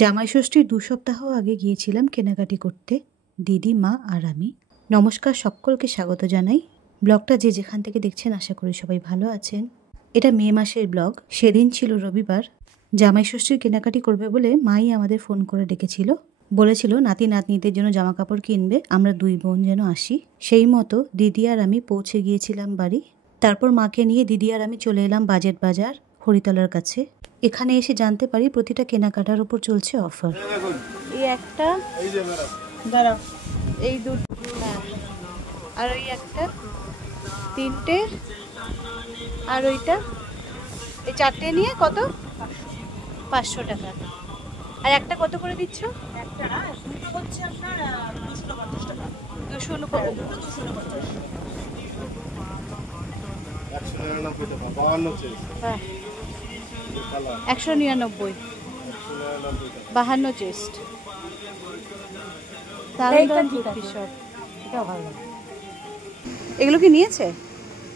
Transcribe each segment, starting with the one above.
জামাই ষষ্ঠীর 2 সপ্তাহ আগে গিয়েছিলাম কেনাকাটি করতে, দিদি, মা আর আমি। নমস্কার, সকলকে স্বাগত জানাই। ব্লগটা যে যেখান থেকে দেখছেন আশা করি সবাই ভালো আছেন। এটা মে মাসের ব্লগ। সেদিন ছিল রবিবার। জামাই ষষ্ঠীর কেনাকাটি করবে বলে মাই আমাদের ফোন করে ডেকেছিল। বলেছিল নাতি নাতনিদের জন্য জামা কাপড় কিনবে, আমরা 2 বোন যেন আসি। সেই মতো দিদি আর আমি পৌঁছে গিয়েছিলাম বাড়ি। তারপর মাকে নিয়ে দিদি আর আমি চলে এলাম বাজেট বাজার, হরিতলার কাছে। এখানে এসে জানতে পারি প্রতিটা কেনাকাটার উপর চলছে অফার। এই একটা, দাঁড়াও, এই দুটো, হ্যাঁ, আর ওই একটা, 3টে, আর ওইটা, এই 4টে নিয়ে কত? 500 টাকা। আর একটা কত করে দিচ্ছ? একটা না, দুটো হচ্ছে আপনার 250 টাকা। 249, 199, 52 চেস্ট। এগুলো কি নিয়েছে?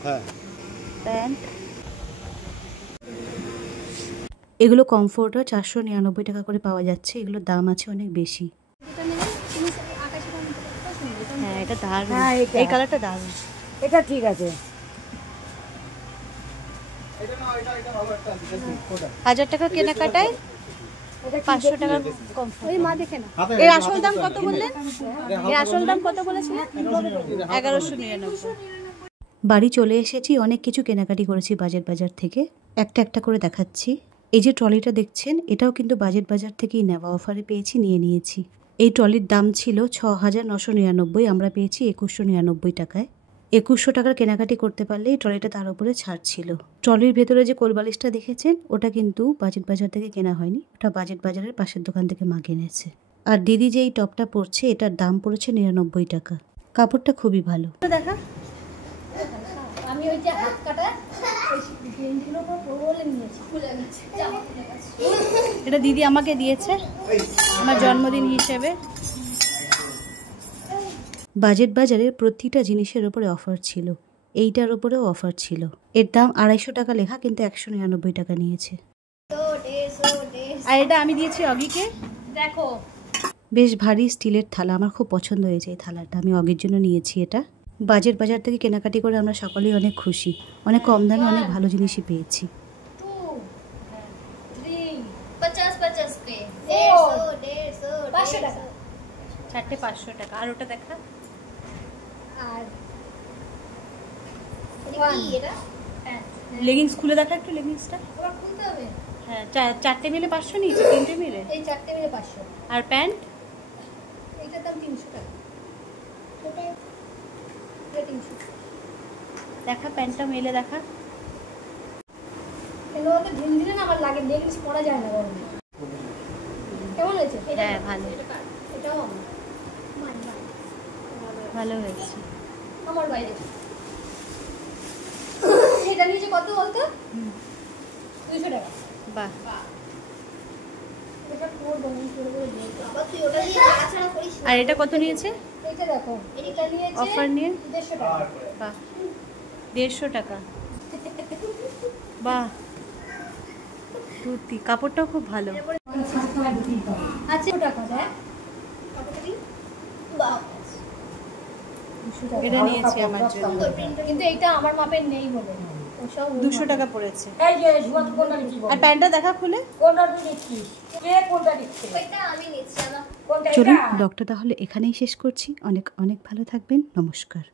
হ্যাঁ, প্যান্ট। এগুলো কমফোর্টার 499 টাকা করে পাওয়া যাচ্ছে। এগুলোর দাম আছে অনেক বেশি। হ্যাঁ, এটা দারুণ, এই কালারটা দারুণ। এটা ঠিক আছে। 1000 টাকা কেনাকাটায় 500 টাকা কম। ওই মা দেখে না, এর আসল দাম কত বললেন? এর আসল দাম কত বলেছিলেন? 1199। বাড়ি চলে এসেছি, অনেক কিছু কেনাকাটি করেছি বাজেট বাজার থেকে। একটা একটা করে দেখাচ্ছি। এই যে ট্রলিটা দেখছেন, এটাও কিন্তু বাজেট বাজার থেকেই নেওয়া, অফারে পেয়েছি, নিয়ে নিয়েছি। এই ট্রলির দাম ছিল 6999, আমরা পেয়েছি 2199 টাকায়। 2100 টাকার কেনাকাটি করতে পারলে এই ট্রলিটা তার উপরে ছাড় ছিল। ট্রলির ভেতরে যে কোলবালিশটা দেখেছেন, ওটা কিন্তু বাজেট বাজার থেকে কেনা হয়নি, ওটা বাজেট বাজারের পাশের দোকান থেকে মা কিনেছে। আর দিদি যে এই টপটা পরছে, এটার দাম পড়েছে 99 টাকা। কাপড়টা খুবই ভালো। দেখা, আমি ওই যে হাত কাটা গেঞ্জিগুলো পরে নিয়েছি, খুলে গেছে। এটা দিদি আমাকে দিয়েছে আমার জন্মদিন হিসেবে। বাজেট বাজারের প্রতিটা জিনিসের ওপরে অফার ছিল, এইটার ওপরেও অফার ছিল। এর দাম 250 টাকা লেখা, কিন্তু 199 টাকা নিয়েছে। আর এটা আমি দিয়েছি অগিকে। দেখো, বেশ ভারী স্টিলের থালা, আমার খুব পছন্দ হয়েছে এই থালাটা, আমি অগির জন্য নিয়েছি এটা। বাজেট বাজার থেকে কেনাকাটি করে আমরা সকলেই অনেক খুশি, অনেক কম দামে অনেক ভালো জিনিসই পেয়েছি। 4টে 500 টাকা। আর ওটা দেখা, আর লেগিংস খুলে দেখা একটু, লেগিংসটা খুলতে হবে। হ্যাঁ, 4টে মিলে 500 নিয়েছে, 3টে মিলে। এই 4টে মিলে 500। আর প্যান্ট, এইটার দাম 300 টাকা। দেখা প্যান্টটা মেলে দেখা। কেন ওকে ঝিনঝিনে না আমার লাগে, লেগিংস পরা যায় না গরমে। কেমন হয়েছে? হ্যাঁ, ভালো। এটাও ভালো হয়েছে। আমার বাইরে এটা নিয়েছে কত বলতো? 200 টাকা। বাহ, এটা পুরো বন্ধ করে করে দিয়ে বাবা, তুই ওটা দিয়ে নাড়াচাড়া করিস। আর এটা কত নিয়েছে? এটা দেখো, এটা নিয়েছে অফার নিয়ে 150 টাকা। বাহ, 150 টাকা। বাহ, সত্যি কাপড়টাও খুব ভালো। আচ্ছা, টাকা দেখ কত করি? বাহ, এটা নিয়েছি আমার জন্য, কিন্তু এটা আমার মাপের নেই বলে 200 টাকা পড়েছে। এই যে সুমন কোনটা নিচ্ছি বল। আর প্যান্টটা দেখা খুলে। কোনটা তুই নিচ্ছিস? কে কোনটা নিচ্ছে? এটা আমি নিচ্ছি। আমার কোনটা? চলুন এটা? ব্লগটা তাহলে এখানেই শেষ করছি। অনেক অনেক ভালো থাকবেন। নমস্কার।